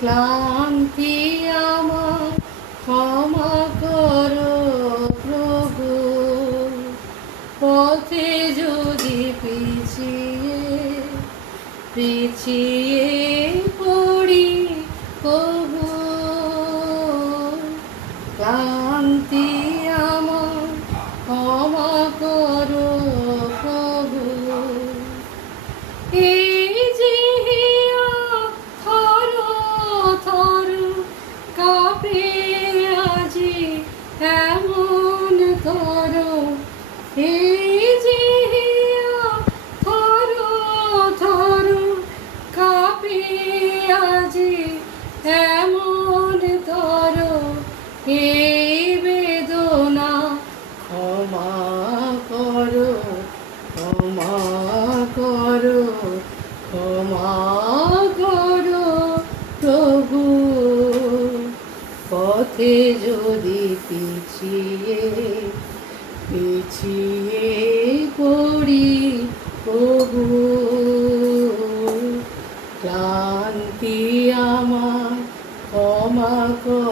ক্লান্তি আমার ক্ষমা করো প্রভু, পথে যদি পিছিয়ে পড়ি প্রভু, ক্লান্তি আমার ক্ষমা করো প্রভু। এই যে থর থর কাঁপে আজি এমন করো, এই যে থর থর কাঁপে আজি এমন করো, এই বেদনা ক্ষমা করো, ক্ষমা করো, ক্ষমা করো প্রভু, পথে যদি পিছিয়ে পড়ি প্রভু, ক্লান্তি আমার ক্ষমা করো।